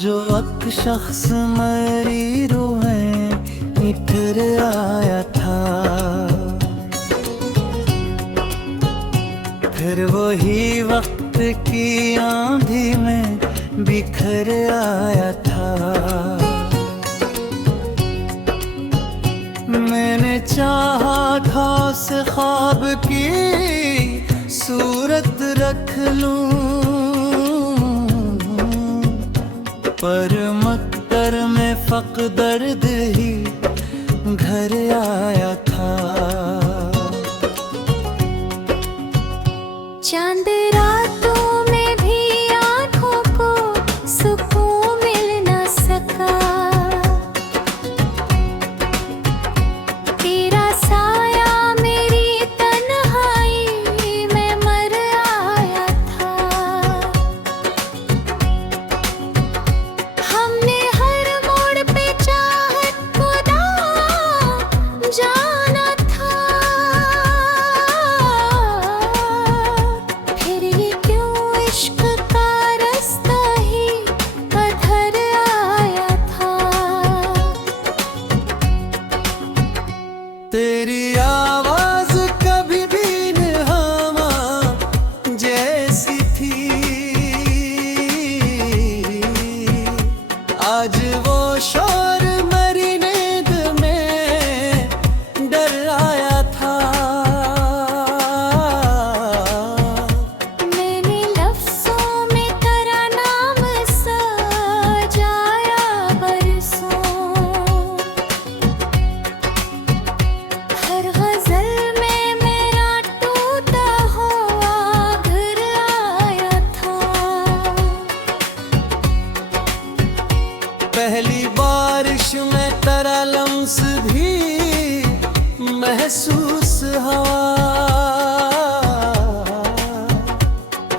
जो एक शख्स मेरी रूहें निठुर आया था, फिर वही वक्त की आंधी में बिखर आया था। मैंने चाहा था उस ख्वाब की सूरत रख लूं, पर मकदर में फ़क़्र दर्द ही घर आया था। चांद रातों में भी आँखों को सुकून मिल न सका, तेरा साया मेरी तन्हाई में मर आया था। हमने हर मोड़ पे चाहत खुदा जाना था, फिर ये क्यों इश्क का रास्ता ही पत्थर आया था। तेरी आवाज कभी भी निहामा जैसी थी, आज वो शोर मेरी नींद में डर आया था। मैंने लफ्ज़ों में तेरा नाम सजाया बरसों, हर गज़ल में मेरा टूटा हुआ घर आया था। पहली बारिश में तेरा लम्स भी महसूस हुआ,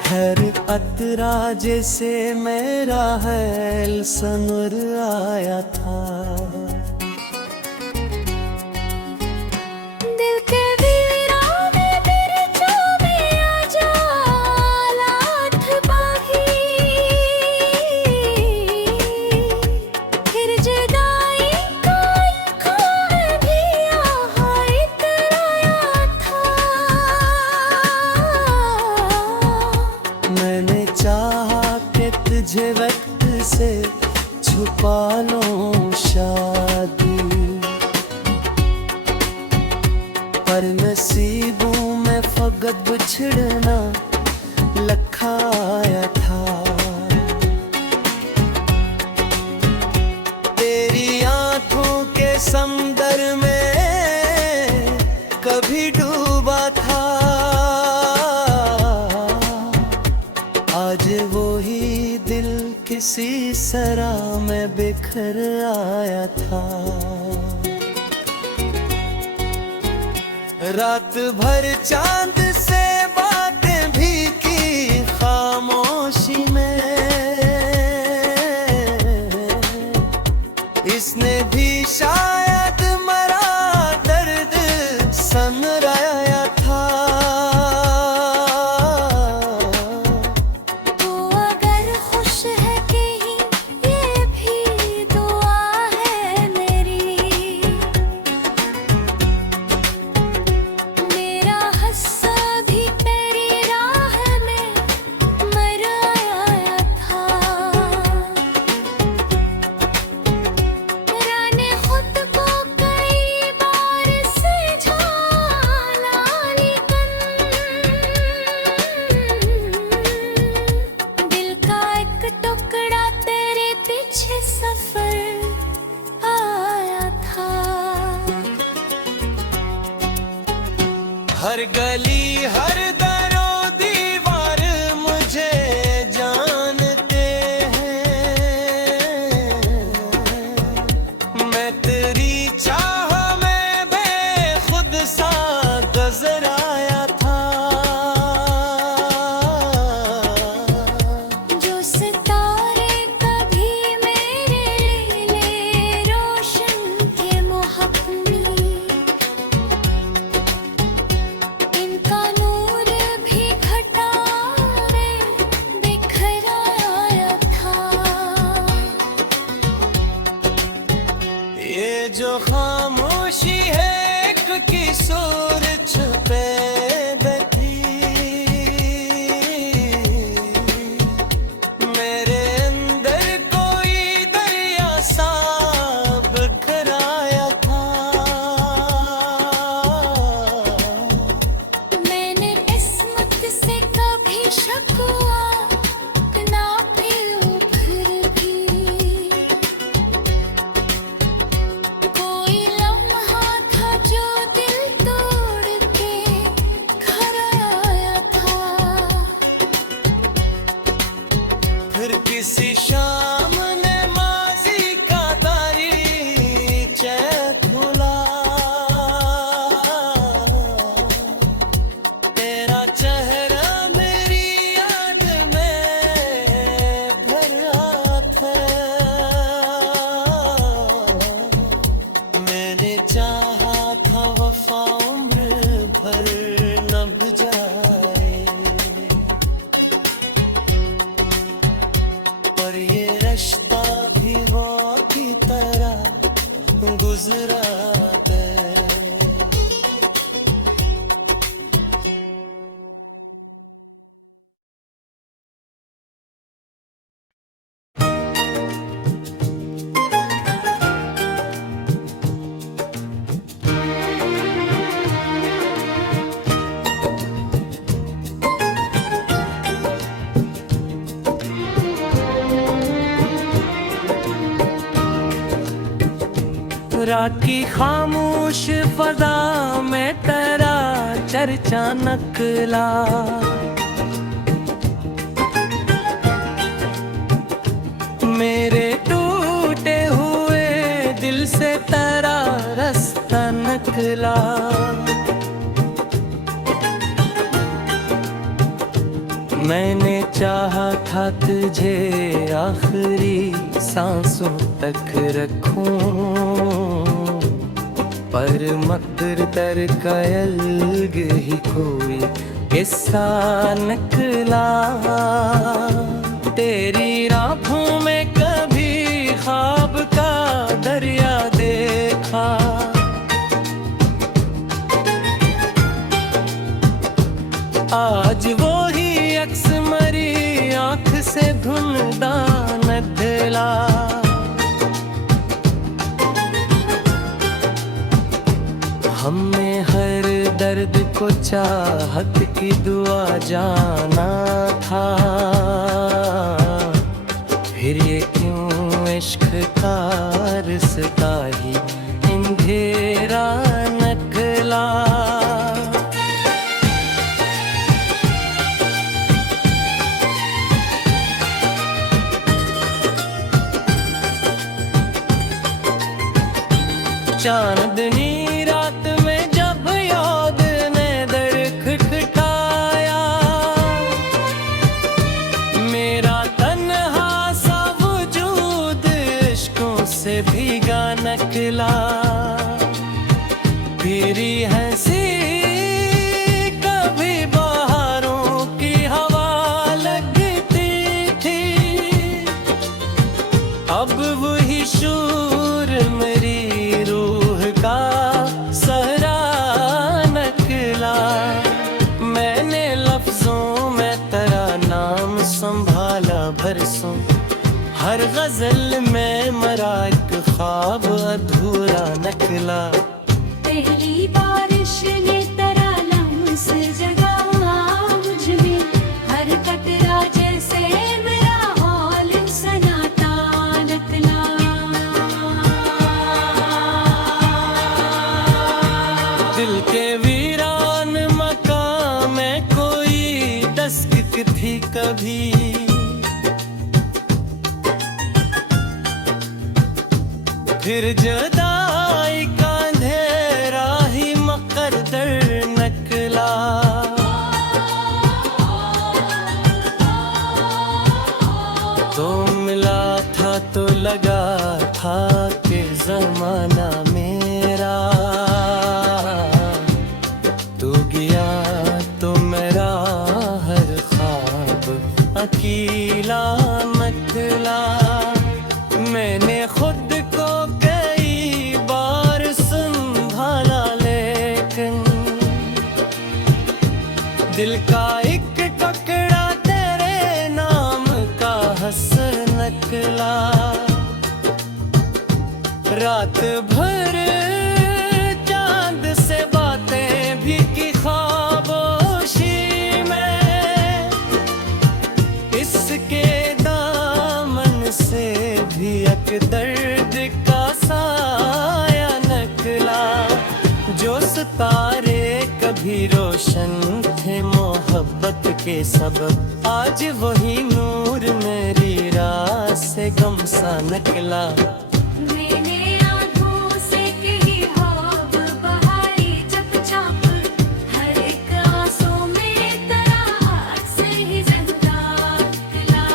हर अतरा जैसे मेरा है सनूर आया था। दिल के वीराने तेरे चूमे आजा लाठ बाही, फिर जुदाई का आँखों में भी आहा इतराया था। मैंने चाहा कि तुझे वक्त से छुपा लूं शादी, पर नसीबों में फ़क़त बिछड़ना लिखा आया था। तेरी आँखों के समंदर में कभी डूबा था, आज वही दिल किसी सरा में बिखर आया था। रात भर चांद से बातें भी की खामोशी में, इसने भी शायद मरा दर्द समराया था। तू अगर खुश है कहीं ये भी दुआ है मेरी, मेरा हस्सा भी तेरी राह में मर आया था। राने खुद को कई बार समझाना, लेकिन दिल का एक टुकड़ा तेरे पीछे सफर आया था। हर गली हर दरो दीवार मुझे जानते हैं, मैं तेरी चाह में बेखुद सा गुज़र आया था। जो सितारे कभी मेरे लिए रोशन थे मोहब्बनी, इनका नूर सुर छुपे बैठी, मेरे अंदर कोई दरिया सा बिखराया था। मैंने किस्मत से कभी शकवा ना फिर भी, कोई लम्हा था जो दिल तोड़ के घर आया था। फिर किसी शाम ने माजी का दरीचा खुला, तेरा चेहरा मेरी याद में भरा था। मैंने चाहा था वफा उम्र भर न बुझाए, पर ये रिश्ता भी वो की तरह गुजरा है। रात की खामोश फजा में तेरा चर्चा नकला, मेरे टूटे हुए दिल से तेरा रास्ता निकला। मैंने चाहा था तुझे आखिरी सांसों तक रखूं, पर मकर दर का अलग ही कोई किस्सा निकला। तेरी राहों में कभी ख्वाब का दरिया देखा, आज वो ही अक्स मरी आँख से धुंधला निकला। हमने हर दर्द को चाहत की दुआ जाना था, फिर ये क्यों इश्क का रिश्ता ही अंधेरा निकला। चांदनी रात में जब याद ने दर खटखटाया, मेरा तन्हा सा वजूद इश्कों से भीगा निकला। फिरी हंसी कभी बहारों की हवा लगती थी, अब वही शूर मेरी रूह का सहरा निकला। मैंने लफ्जों में तेरा नाम संभाला बरसों, हर गजल में मरा एक ख्वाब अधूरा निकला। पहली बारिश ने तेरा लम्स जगाया मुझ में, हर कतरा जैसे मेरा हाल सनाता निकला। दिल के वीरान मकाम में कोई दस्तक थी कभी, फिर जुदाई का अंधेरा ही मकद्दर निकला। तो मिला था तो लगा था कि जमाना मेरा, तू गया तो मेरा हर ख्वाब अकेला निकला। मैंने खुद को कई बार संभाला लेकिन दिल का एक टुकड़ा तेरे नाम का हंस निकला। रात भर चांद से बातें भी की ख्वाबोशी में, इसके दामन से भी एक दर्द का साया निकला। जो सितारे कभी रोशन थे मोहब्बत के सबब, आज वही नूर मेरी राह से गम सा निकला। मैंने आँखों से कही ख्वाब बहारी चुपचाप, हर एक आंसू में तेरा अक्स ही जिंदा निकला।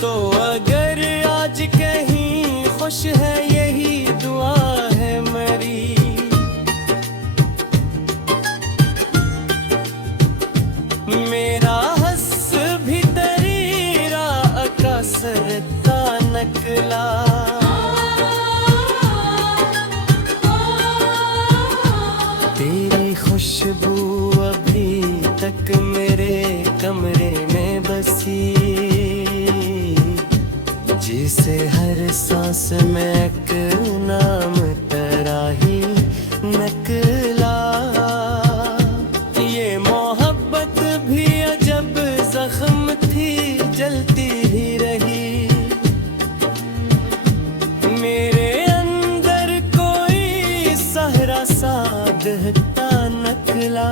तो अगर आज कहीं खुश है यही दुआ है मेरी, मेरा हंस भी तेरी राह का सरता निकला। तेरी खुशबू अभी तक मेरे कमरे में बसी, जिसे हर सांस में एक नाम तेरा ही निकला। ये मोहब्बत भी अजब जख्म थी, जलती ही रही। मेरे अंदर कोई सहरा सा दहता निकला।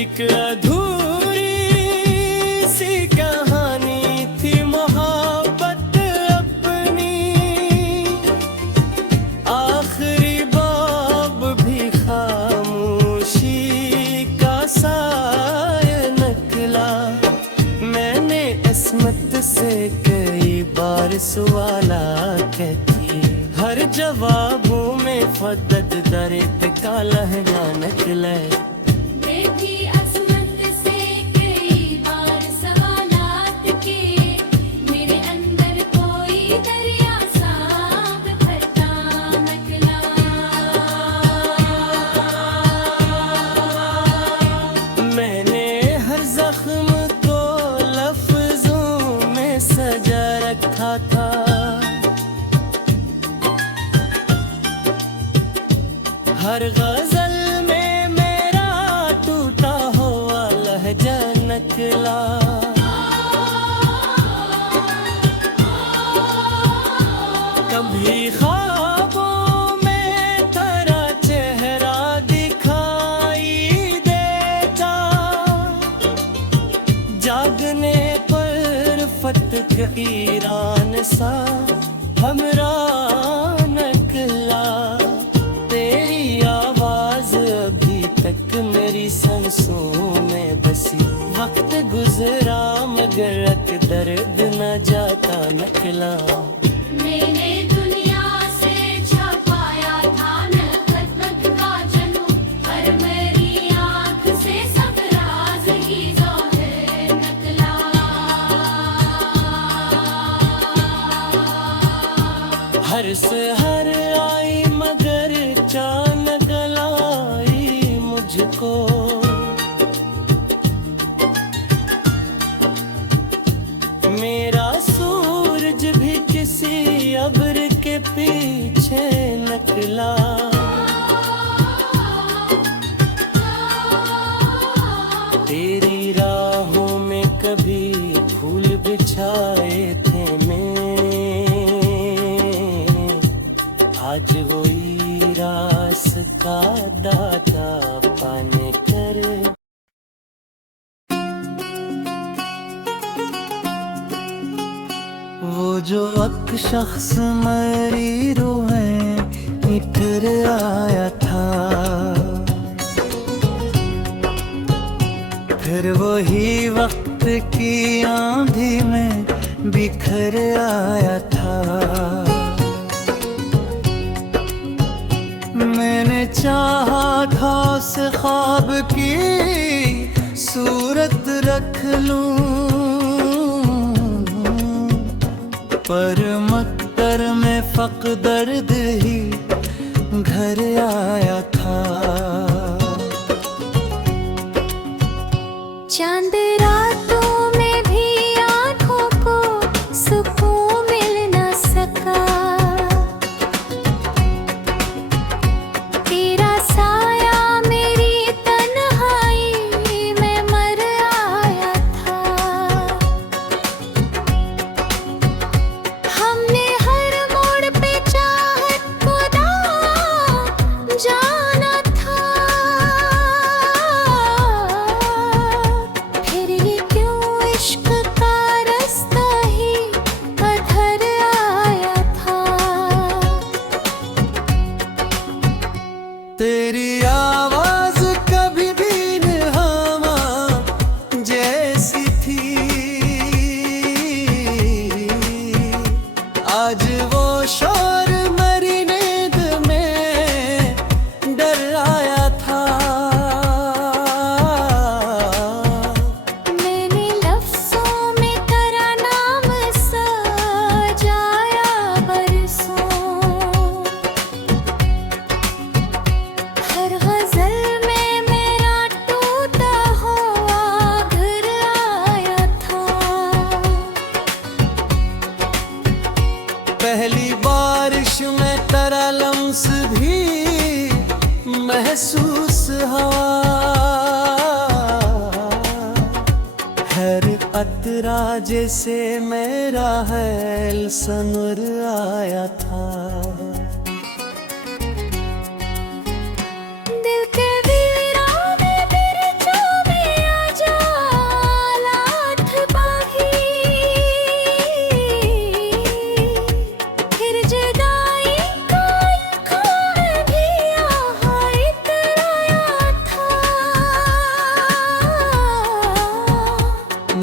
एक अधूरी सी कहानी थी मोहब्बत अपनी, आखिरी बाब भी खामोशी का साया निकला। मैंने किस्मत से कई बार सवालात की, हर जवाबों में फदद दर्द का लहरा निकला। बेबी असमत से कई बार सवालात किए, मेरे अंदर कोई दरिया साफ भरता निकला। मैंने हर जख्म को लफ्जों में सजा रखा था, हर गजल में मेरा टूटा हुआ लहजा निकला। कभी ख्वाबों में तेरा चेहरा दिखाई देता, जागने पर फतक ईरान सा हमरा निकला। तेरी आवाज अभी तक मेरी सांसों में बसी, वक्त गुजरा मगर एक दर्द न जाता निकला। मैंने दुनिया से छपाया था नफरत का जनू, पर मेरी आँख से सब राज ही ज़ाहिर निकला। हर से हर आई मगर चान गलाई मुझको, मेरा सूरज भी किसी अब्र के पीछे निकला। तेरी राहों में कभी फूल बिछाए थे मैं, आज वही रास्ता दाता पाने कर। वो जो एक शख्स मेरी रूहें निखर आया था, फिर वही वक्त की आंधी में बिखर आया था। मैंने चाहा था उस ख्वाब की सूरत रख लूं, पर मक्कर में फक दर्द ही घर आया था। चांद रातों में भी आँखों को सुकून मिल न सका। तेरा साया मेरी तन्हाई में मर आया था। हमने हर मोड़ पे चाहत को जाना था। फिर ये क्यों इश्क का रास्ता ही अधर आया था। तेरी आवाज कभी भी निहामा जैसी थी। आज वो शोर मेरी नींद में डर आया था। मैंने लफ्ज़ों में तेरा नाम सजाया बरसों। हर गज़ल में मेरा टूटा हुआ घर आया था। पहली बारिश में तेरा लम्स भी महसूस हवा। हर अतरा जैसे मेरा है सनुर आया था। दिल के वीराने मेरे चूमे आजा लाठ बाही। फिर जुदाई का आँखों में भी यहाँ इतराया था।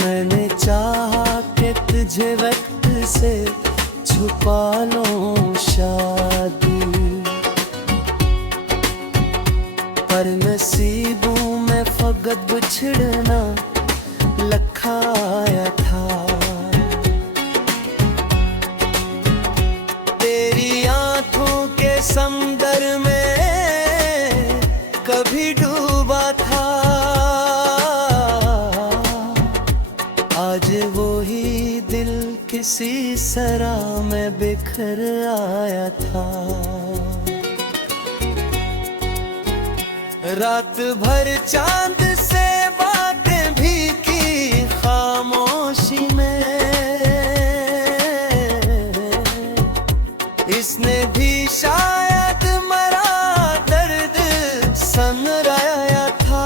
मैंने चाहा कि तुझे वक्त से छुपा लूं शादी। पर नसीबों में फकत बिछड़ना लिखा आया था। तेरी आंखों के समंदर में कभी डूबा था। आज वो ही दिल किसी सरा में बिखर आया था। रात भर चांद से बातें भी की खामोशी में। इसने भी शायद मरा दर्द समराया था।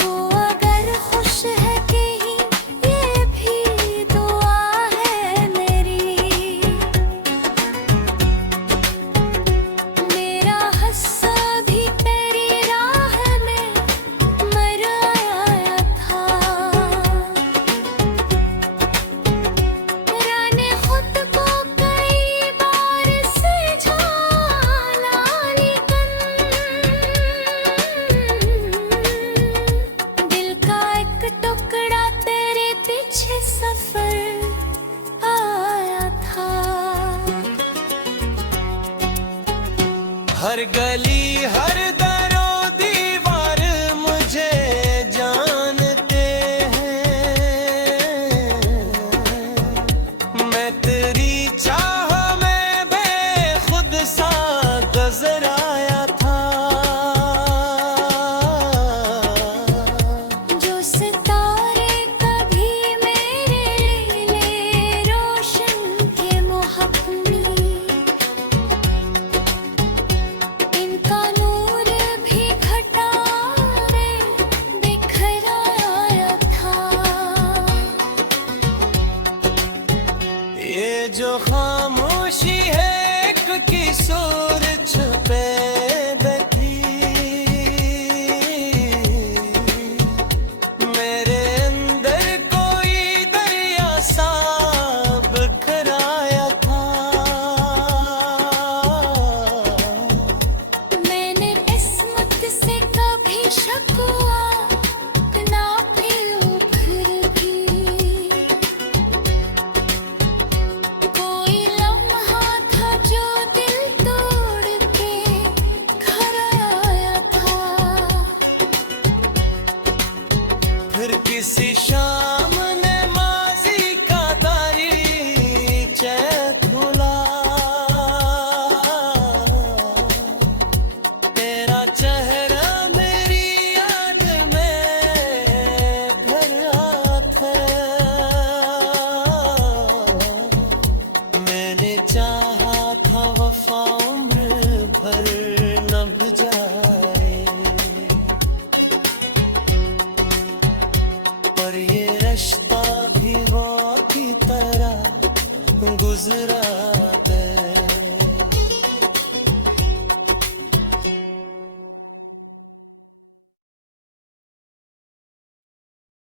तो अगर खुश है कहीं ये भी दुआ है मेरी। मेरा हस्सा भी तेरी राह में मर आया था। राने खुद को कई बार से झाला लेकिन दिल का एक टुकड़ा तेरे पीछे सफर आया था। हर गली हर दरो दीवार मुझे जानते हैं। मैं तेरी चाह में बेखुद सा गुज़र आया था। जो सितारे कभी मेरे लिए रोशन के मोहब्बनी। इनका नूर भी घटा में बिखर आया था। ये जो खामोशी है एक किशोर